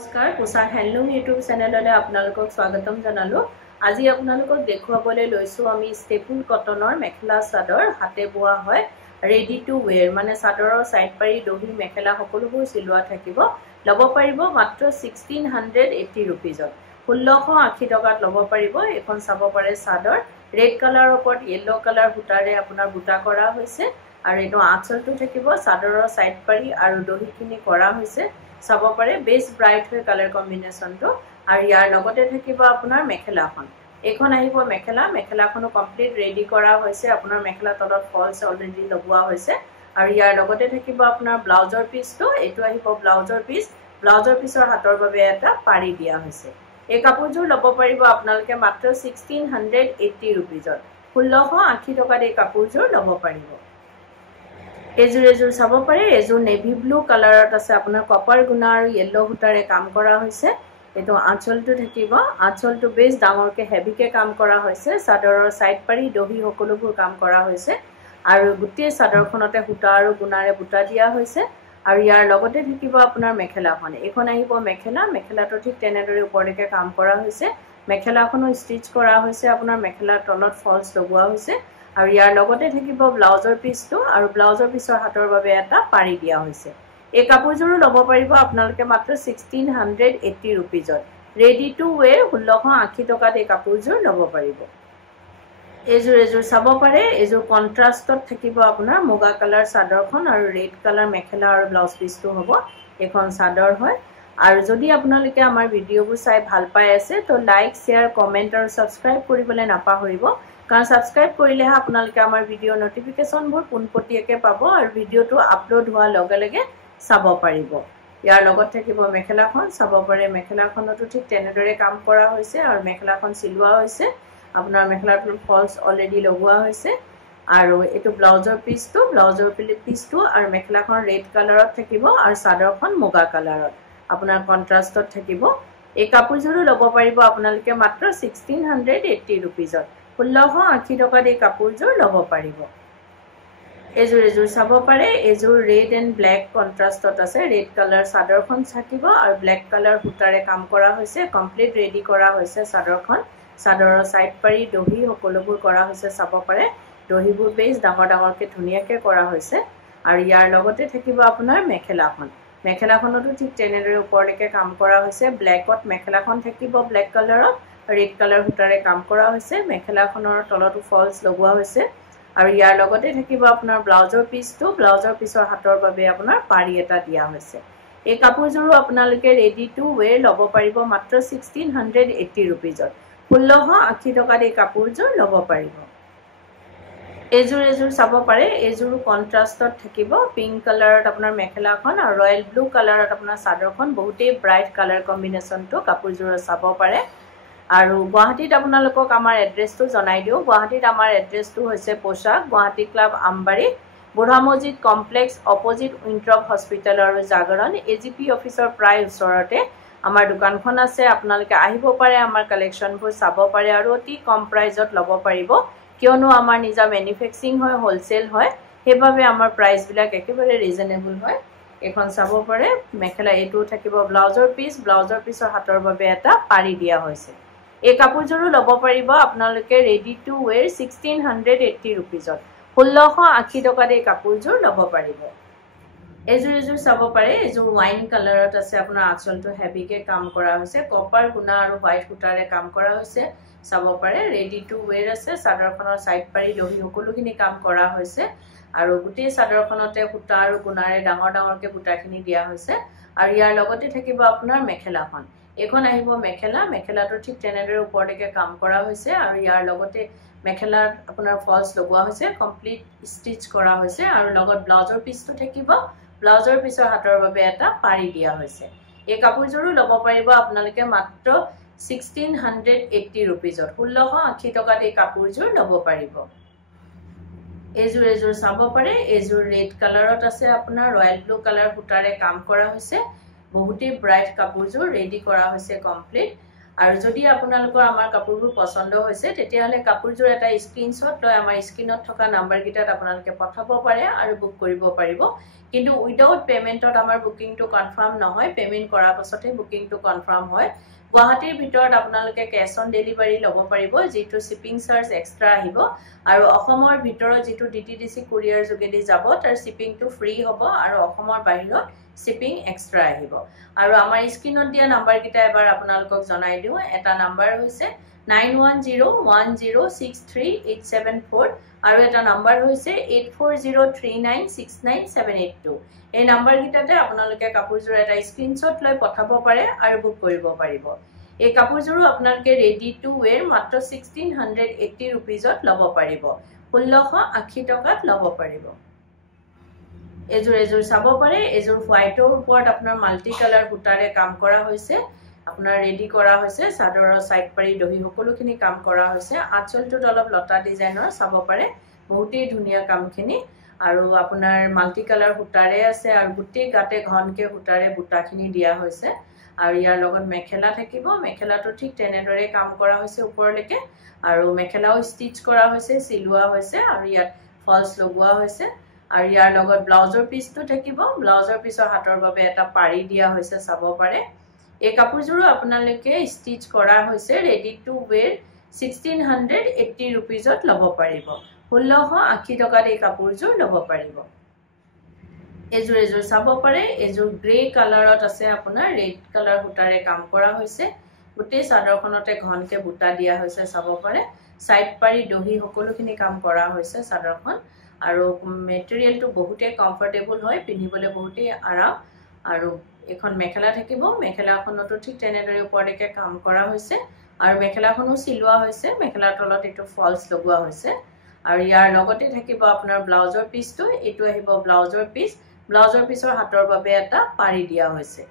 नमस्कार पोशाक handloom YouTube चैनेलले आपनालोকক स्वागतम जनालो। আজি आपनालोকক দেখুৱাবলৈ লৈছো আমি স্টেপুল কটনৰ মেখেলা চাদৰ হাতে বোৱা হয় ৰেডি টু ওয়্যাৰ মানে চাদৰৰ সাইড পাৰি দহি মেখেলা সকলোবোৰ সিলোৱা থাকিব লব পাৰিব মাত্ৰ 1680 रुपीजত 1680 টকাত লব পাৰিব। এখন চাব পাৰে চাদৰ ৰেড কালাৰৰ ওপৰত ইয়েলো কালাৰ বুটাৰে আপোনাৰ বুটা কৰা হৈছে আৰু এটো আঁচলটো থাকিব চাদৰৰ সাইড পাৰি আৰু দহিখিনি কৰা হৈছে চাব পাৰে বেস ব্ৰাইট হয় কালাৰ কম্বিনেশনটো আৰু ইয়াৰ লগতে থাকিব আপোনাৰ মেখেলাখন এখন আহিব মেখেলাখনো কমপ্লিট ৰেডি কৰা হৈছে আপোনাৰ মেখেলা তলত ফলস অলৰেডি লগোৱা হৈছে আৰু ইয়াৰ লগতে থাকিব আপোনাৰ ব্লাউজৰ পিসটো এটো আহিব ব্লাউজৰ পিসৰ হাতৰ বাবে এটা পাৰি দিয়া হৈছে। এই কাপোৰযোৰ লব পাৰিব আপোনালোকে মাত্ৰ 1680 रुपीजত 1680 টকাত এই কাপোৰযোৰ লব পাৰিব। এজুৰ চাব পাৰে এজুৰ নেভি ব্লু কালাৰত আছে আপোনাৰ কপাৰ গুণা আৰু ইয়েলো সূতাৰে কাম কৰা হৈছে এটো আঁচলটো থাকিব আঁচলটো বেছ ডাঙৰকে হেভিকে কাম কৰা হৈছে চাদৰৰ সাইড পাৰি দহি সকলোবোৰ কাম কৰা হৈছে আৰু গুটেই চাদৰখনতে সূতা আৰু গুণাৰে বুটা দিয়া হৈছে আৰু ইয়াৰ লগতে থাকিব আপোনাৰ মেখেলাখন এখন আহিব মেখেলাটো ঠিক তেনেদৰে ওপৰলৈকে কাম কৰা হৈছে মেখেলাখনো ষ্টিচ কৰা হৈছে আপোনাৰ মেখেলাৰ তলত ফলস লগোৱা হৈছে আৰু ইয়াৰ লগতে থাকিব ব্লাউজৰ পিসটো আৰু ব্লাউজৰ পিসৰ হাতৰ বাবে এটা পাৰি দিয়া হৈছে। এই কাপোৰযোৰ লব পাৰিব আপোনালোকে মাত্ৰ 1680 रुपीजত ৰেডি টু ওয়্যাৰ 1680 টকাত এই কাপোৰযোৰ লব পাৰিব। এজুৰ চাব পাৰে এজুৰ কন্ট্ৰাষ্টত থাকিব আপোনাৰ মুগা কালাৰ চাদৰখন আৰু ৰেড কালাৰ মেখেলা আৰু ব্লাউজ পিসটো হ'ব এখন চাদৰ হয় আৰু যদি আপোনালোকে আমাৰ ভিডিঅবোৰ চাই ভাল পাই আছে তো লাইক শেয়াৰ কমেন্ট আৰু সাবস্ক্ৰাইব কৰিবলৈ নাপাহৰিব কাৰণ সাবস্ক্ৰাইব কৰিলেহে আপোনালোকে আমাৰ ভিডিঅ নটিফিকেশনবোৰ পোনপটীয়াকৈ পাব আৰু ভিডিঅটো আপলোড হোৱাৰ লগে লগে চাব পাৰিব। ইয়াৰ লগত থাকিব মেখেলাখন চাব পাৰে মেখেলাখনতো ঠিক তেনেদৰে কাম কৰা হৈছে আৰু মেখেলাখন সিলোৱা হৈছে আপোনাৰ মেখেলাটোৰ ফলস অলৰেডি লগোৱা হৈছে আৰু এটো ব্লাউজৰ পিসটো আৰু মেখেলাখন ৰেড কালাৰত থাকিব আৰু চাদৰখন মুগা কালাৰত আপোনাৰ কন্ট্ৰাষ্টত থাকিব। এই কাপোৰযোৰো লব পাৰিব আপোনালোকে মাত্ৰ 1680 रुपीजত 1680 টকাত এই কাপোৰযোৰ লব পাৰিব। এজুৰ চাব পাৰে এজুৰ ৰেড এন্ড ব্ল্যাক কন্ট্ৰাষ্টত আছে ৰেড কালাৰ চাদৰখন থাকিব আৰু ব্ল্যাক কালাৰ সূতাৰে কাম কৰা হৈছে কমপ্লিট ৰেডি কৰা হৈছে চাদৰখন চাদৰৰ সাইড পাৰি দহি সকলোবোৰ কৰা হৈছে চাব পাৰে দহিবোৰ বেছ ডাঙৰকে ধুনিয়াকৈ কৰা হৈছে আৰু ইয়াৰ লগতে থাকিব আপোনাৰ মেখেলাখনতো ঠিক তেনেদৰে ওপৰলৈকে কাম কৰা হৈছে ব্ল্যাকত মেখেলাখন থাকিব ব্ল্যাক কালাৰত ৰেড কালাৰ সূতাৰে কাম কৰা হৈছে মেখেলাখনৰ তলতো ফলস লগোৱা হৈছে আৰু ইয়াৰ লগতে থাকিব আপোনাৰ ব্লাউজৰ পিসৰ হাতৰ বাবে আপোনাৰ পাৰি এটা দিয়া হৈছে। এই কাপোৰযোৰো আপোনালোকে ৰেডি টু ওয়্যাৰ লব পাৰিব মাত্ৰ 1680 रुपीजত 1680 টকাত এই কাপোৰযোৰ লব পাৰিব। এজুৰ চাব পাৰে এজুৰ কন্ট্ৰাষ্টত থাকিব পিংক কালাৰত আপোনাৰ মেখেলাখন আৰু ৰয়েল ব্লু কালাৰত আপোনাৰ চাদৰখন বহুতেই ব্ৰাইট কালাৰ কম্বিনেশনটো কাপোৰযোৰ চাব পাৰে আৰু গুৱাহাটীত আপোনালোকক আমাৰ এড্ৰেছটো জনাই দিও গুৱাহাটীত আমাৰ এড্ৰেছটো হৈছে পোশাক গুৱাহাটী ক্লাব আমবাৰী বুঢ়া মছজিদ কমপ্লেক্স অপোজিট উইন্ট্ৰপ হস্পিটেল আৰু জাগৰণ এজিপি অফিচৰ প্ৰায় ওচৰতে আমাৰ দোকানখন আছে আপোনালোকে আহিব পাৰে আমাৰ কালেকশনবোৰ চাব পাৰে আৰু অতি কম প্ৰাইজত লব পাৰিব কিয়নো আমাৰ নিজা ম্যানুফ্যাকচাৰিং হয় হোলসেল হয় হেবাবে আমাৰ প্ৰাইস বিলাক একেবাৰে ৰিজনেবল হয়। এখন চাব পাৰে মেখেলা এটো থাকিব ব্লাউজৰ পিসৰ হাতৰ বাবে এটা পাৰি দিয়া হৈছে। এই কাপোৰযোৰো লব পাৰিব আপোনালোকে ৰেডি টু ওয়্যাৰ 1680 रुपीजত 1680 টকাত এই কাপোৰযোৰ লব পাৰিব। এজুৰ চাব পাৰে এজুৰ ওয়াইন কালাৰত আছে আপোনাৰ আঁচলটো হেভিকে কাম কৰা হৈছে কপাৰ গুণা আৰু হোৱাইট সূতাৰে কাম কৰা হৈছে চাব পাৰে ৰেডি টু ওয়্যাৰ আছে চাদৰখনৰ সাইড পাৰি দহি সকলোখিনি কাম কৰা হৈছে আৰু গুটেই চাদৰখনতে সূতা আৰু গুণাৰে ডাঙৰকে বুটাখিনি দিয়া হৈছে আৰু ইয়াৰ লগতে থাকিব আপোনাৰ মেখেলাখন এখন আহিব মেখেলাটো ঠিক তেনেদৰে ওপৰলৈকে কাম কৰা হৈছে আৰু ইয়াৰ লগতে মেখেলাত আপোনাৰ ফলস লগোৱা হৈছে কমপ্লিট ষ্টিচ কৰা হৈছে আৰু লগত ব্লাউজৰ পিসটো থাকিব ব্লাউজৰ পিসৰ হাতৰ বাবে এটা পাৰি দিয়া হৈছে। এই কাপোৰযোৰো লব পাৰিব আপোনালোকে মাত্ৰ 1680 रुपीजত 1680 টকাত এই কাপোৰযোৰ লব পাৰিব। এজুৰ চাব পাৰে এজুৰ ৰেড কালাৰত আছে আপোনাৰ ৰয়েল ব্লু কালাৰ সূতাৰে কাম কৰা হৈছে বহুতেই ব্ৰাইট কাপোৰযোৰ ৰেডি কৰা হৈছে কমপ্লিট আৰু যদি আপোনালোকৰ আমাৰ কাপোৰবোৰ পছন্দ হৈছে তেতিয়াহলে কাপোৰযোৰ এটা স্ক্ৰিনশ্বট লৈ আমাৰ স্ক্ৰিনত থকা নাম্বাৰ গিটাত আপোনালোকে পঠাব পাৰে আৰু বুক কৰিব পাৰিব কিন্তু উইদাউট পেমেন্টত আমাৰ বুকিংটো কনফাৰ্ম নহয় পেমেন্ট কৰাৰ পাছতে বুকিংটো কনফাৰ্ম হয় গুৱাহাটীৰ ভিতৰত আপোনালোকে ক্যাশ অন ডেলিভাৰী ল'ব পাৰিব যেটো শিপিং চাৰ্জ এক্সট্ৰা আহিব আৰু অসমৰ ভিতৰত যেটো ডিটিডিসি কুৰিয়াৰ যোগেদি যাব তাৰ শিপিংটো ফ্ৰী হ'ব আৰু অসমৰ বাহিৰত শিপিং এক্সট্ৰা আহিব আৰু আমাৰ স্ক্ৰিনত দিয়া নাম্বাৰ কিটা এবাৰ আপোনালোকক জনাই দিও এটা নাম্বাৰ হৈছে 9101063874 আৰু এটা নাম্বাৰ হৈছে 8403969782 এই নাম্বাৰ কিটাতে আপোনালোকে কাপোৰজোৰ এটা স্ক্ৰিনশ্বট লৈ পঠাব পাৰে আৰু বুক কৰিব পাৰিব এই কাপোৰজোৰো আপোনালোকে ৰেডি টু ওয়্যাৰ মাত্ৰ 1680 रुपीजত ল'ব পাৰিব 1680 টকাত ল'ব পাৰিব এজোৰ চাব পাৰে এজোৰ হোৱাইটৰ ওপৰত আপোনাৰ মাল্টি কালাৰ সূতাৰে কাম কৰা হৈছে আপোনাৰ ৰেডি কৰা হৈছে সাদৰৰ সাইড পাৰি দহি সকলোখিনি কাম কৰা হৈছে আঁচলটোত অলপ লতা ডিজাইনৰ চাব পাৰে বহুতেই ধুনীয়া কামখিনি আৰু আপোনাৰ মাল্টি কালাৰ সূতাৰে আছে আৰু গুটি গাতে ঘনকে সূতাৰে বুটাখিনি দিয়া হৈছে আৰু ইয়াৰ লগত মেখেলা থাকিব মেখেলাটো ঠিক তেনেদৰে কাম কৰা হৈছে ওপৰলৈকে আৰু মেখেলাও ষ্টিচ কৰা হৈছে সিলোৱা হৈছে আৰু ইয়াত ফলস লগোৱা হৈছে আৰু ইয়াৰ লগত ব্লাউজৰ পিসটো থাকিব ব্লাউজৰ পিসৰ হাতৰ বাবে এটা পাৰি দিয়া হৈছে চাব পাৰে এই কাপোৰজোৰো আপোনালোকে ষ্টিচ কৰা হৈছে ৰেডি টু ওয়্যাৰ 1680 रुपीजত ল'ব পাৰিব 1680 টকাত এই কাপোৰজোৰ ল'ব পাৰিব এজোৰ চাব পাৰে এজোৰ গ্ৰে কালাৰত আছে আপোনাৰ ৰেড কালাৰ সূতাৰে কাম কৰা হৈছে গোটেই চাদৰখনতে ঘনকে বুটা দিয়া হৈছে চাব পাৰে সাইড পাৰি দহি সকলোখিনি কাম কৰা হৈছে চাদৰখন আৰু মেটেৰিয়েলটো বহুতে কমফৰ্টেবল হয় পিন্ধিবলৈ বহুতে আৰাম আৰু এখন মেখেলা থাকিব মেখেলাখনটো ঠিক তেনেদৰে ওপৰলৈকে কাম কৰা হৈছে আৰু মেখেলাখনো সিলোৱা হৈছে মেখেলাৰ তলত এটো ফলস লগোৱা হৈছে আৰু ইয়াৰ লগতে থাকিব আপোনাৰ ব্লাউজৰ পিসটো এটো আহিব ব্লাউজৰ পিসৰ হাতৰ বাবে এটা পাৰি দিয়া হৈছে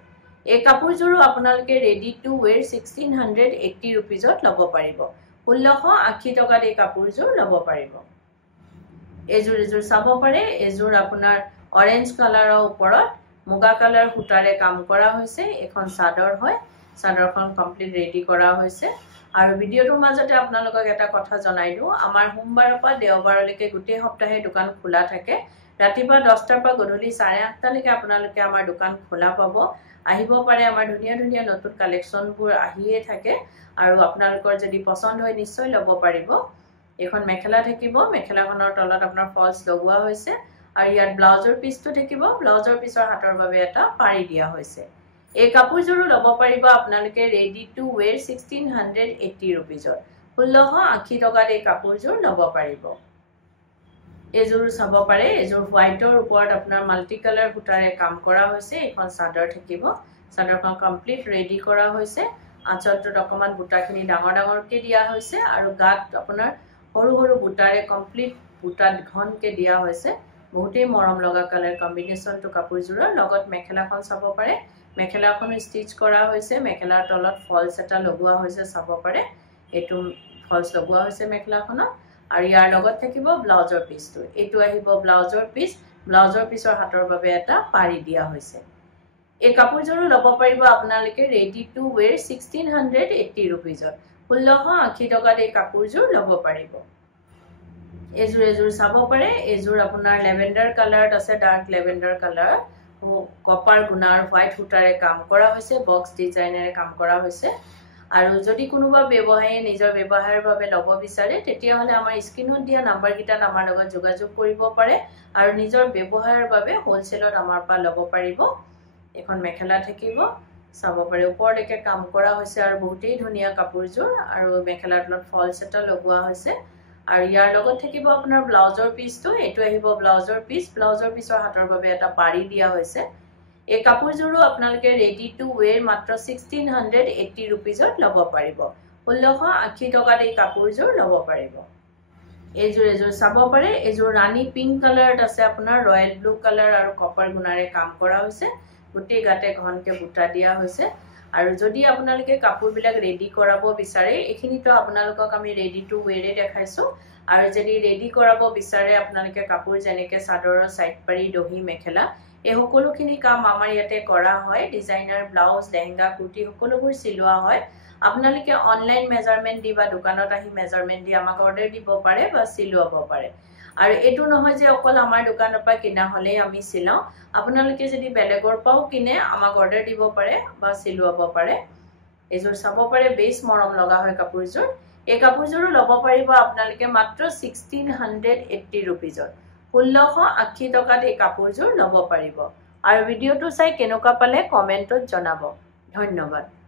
এই কাপোৰজোৰো আপোনালোকে ৰেডি টু ওয়্যাৰ 1680 रुपीजত ল'ব পাৰিব 1680 টকাত এই কাপোৰজোৰ ল'ব পাৰিব এজোৰ চাব পাৰে এজোৰ আপোনাৰ অৰেঞ্জ কালাৰৰ ওপৰত মুগা কালাৰ সূতাৰে কাম কৰা হৈছে এখন চাদৰ হয় চাদৰখন কমপ্লিট ৰেডি কৰা হৈছে আৰু ভিডিওটোৰ মাজতে আপোনালোকক এটা কথা জনাই দিও আমাৰ সোমবাৰৰ পৰা দেওবাৰলৈকে গোটেই সপ্তাহে দোকান খোলা থাকে ৰাতিপুৱা 10টাৰ পৰা গধূলি 8:30 লৈকে আপোনালোকে আমাৰ দোকান খোলা পাব আহিব পাৰে আমাৰ ধুনীয়া নতুন কালেকচনবোৰ আহিয়ে থাকে আৰু আপোনালোকৰ যদি পছন্দ হয় নিশ্চয় ল'ব পাৰিব এখন মেখেলা থাকিব মেখেলাখনৰ তলত আপোনাৰ ফলস লগোৱা হৈছে আৰু ইয়াত ব্লাউজৰ পিসটো থাকিব ব্লাউজৰ পিসৰ হাতৰ বাবে এটা পাৰি দিয়া হৈছে এই কাপোৰজোৰো ল'ব পাৰিব আপোনালোকে ৰেডি টু ওয়্যাৰ 1680 रुपीजত 1680 টকাত এই কাপোৰজোৰ ল'ব পাৰিব এজোৰ চাব পাৰে এজোৰ হোৱাইটৰ ওপৰত আপোনাৰ মাল্টি কালাৰ সূতাৰে কাম কৰা হৈছে এখন চাদৰ থাকিব চাদৰখন কমপ্লিট ৰেডি কৰা হৈছে আঁচলটোত অকমান বুটাখিনি ডাঙৰকে দিয়া হৈছে আৰু গাত আপোনাৰ সৰু বুটাৰে কমপ্লিট বুটাত ঘনকে দিয়া হৈছে বহুতেই মৰম লগা কালাৰ কম্বিনেশনটো কাপোৰজোৰৰ লগত মেখেলাখন চাব পাৰে মেখেলাখন ষ্টিচ কৰা হৈছে মেখেলাৰ তলত ফলস এটা লগোৱা হৈছে চাব পাৰে এটো ফলস লগোৱা হৈছে মেখেলাখনত আৰু ইয়াৰ লগত থাকিব ব্লাউজৰ পিসটো এটো আহিব ব্লাউজৰ পিসৰ হাতৰ বাবে এটা পাৰি দিয়া হৈছে এই কাপোৰজোৰো ল'ব পাৰিব আপোনালোকে ৰেডি টু ওয়্যাৰ 1680 रुपीजত 1680 টকাত এই কাপোৰজোৰ ল'ব পাৰিব এজোৰ চাব পাৰে এজোৰ আপোনাৰ লেভেণ্ডাৰ কালাৰত আছে ডাৰ্ক লেভেণ্ডাৰ কালাৰ কপাৰ গুণাৰ হোৱাইট সূতাৰে কাম কৰা হৈছে বক্স ডিজাইনেৰে কাম কৰা হৈছে আৰু যদি কোনোবা ব্যৱসায়ী নিজৰ ব্যৱহাৰৰ বাবে ল'ব বিচাৰে তেতিয়া হলে আমাৰ স্ক্ৰিনত দিয়া নাম্বাৰ কিটাত আমাৰ লগত যোগাযোগ কৰিব পাৰে আৰু নিজৰ ব্যৱহাৰৰ বাবে হোলসেলত আমাৰ পৰা ল'ব পাৰিব এখন মেখেলা থাকিব চাব পাৰে ওপৰলৈকে কাম কৰা হৈছে আৰু বহুতেই ধুনীয়া কাপোৰজোৰ আৰু মেখেলাৰ তলত ফলস এটা লগোৱা হৈছে আৰু ইয়াৰ লগত থাকিব আপোনাৰ ব্লাউজৰ পিসটো এটো আহিব ব্লাউজৰ পিসৰ হাতৰ বাবে এটা পাৰি দিয়া হৈছে এই কাপোৰজোৰো আপোনালোকে ৰেডি টু ওয়্যাৰ মাত্ৰ 1680 रुपीजত ল'ব পাৰিব 1680 টকাত এই কাপোৰজোৰ ল'ব পাৰিব এজোৰ চাব পাৰে এজোৰ ৰাণী পিংক কালাৰত আছে আপোনাৰ ৰয়েল ব্লু কালাৰ আৰু কপাৰ গুণাৰে কাম কৰা হৈছে গোটেই গাতে ঘনকে বুটা দিয়া হৈছে আৰু যদি আপোনালোকে কাপোৰবিলাক ৰেডি কৰাব বিচাৰে এখিনিটো আপোনালোকক আমি ৰেডি টু ওয়্যাৰে দেখাইছো আৰু যদি ৰেডি কৰাব বিচাৰে আপোনালোকে কাপোৰ যেনেকে চাদৰৰ সাইড পাৰি দহি মেখেলা এই সকলোখিনি কাম আমাৰ ইয়াতে কৰা হয় ডিজাইনাৰ ব্লাউজ লেহেঙ্গা কুৰ্তি সকলোবোৰ সিলোৱা হয় আপোনালোকে অনলাইন মেজাৰমেন্ট দি বা দোকানত আহি মেজাৰমেন্ট দি আমাক অৰ্ডাৰ দিব পাৰে বা সিলোৱাব পাৰে আৰু এটো নহয় যে অকল আমাৰ দোকানৰ পৰা কিনা হলে আমি চিলাও আপোনালোকে যদি বেলেগৰ পাও কিনে আমাক অৰ্ডাৰ দিব পাৰে বা চিলুৱাব পাৰে এজোৰ চাব পাৰে বেছ মৰম লগা হয় কাপোৰজোৰ এই কাপোৰজোৰো লব পাৰিব আপোনালোকে মাত্ৰ 1680 रुपीजত 1680 টকাত এই কাপোৰজোৰ লব পাৰিব আৰু ভিডিওটো চাই কেনেকুৱা পালে কমেন্টত জনাব ধন্যবাদ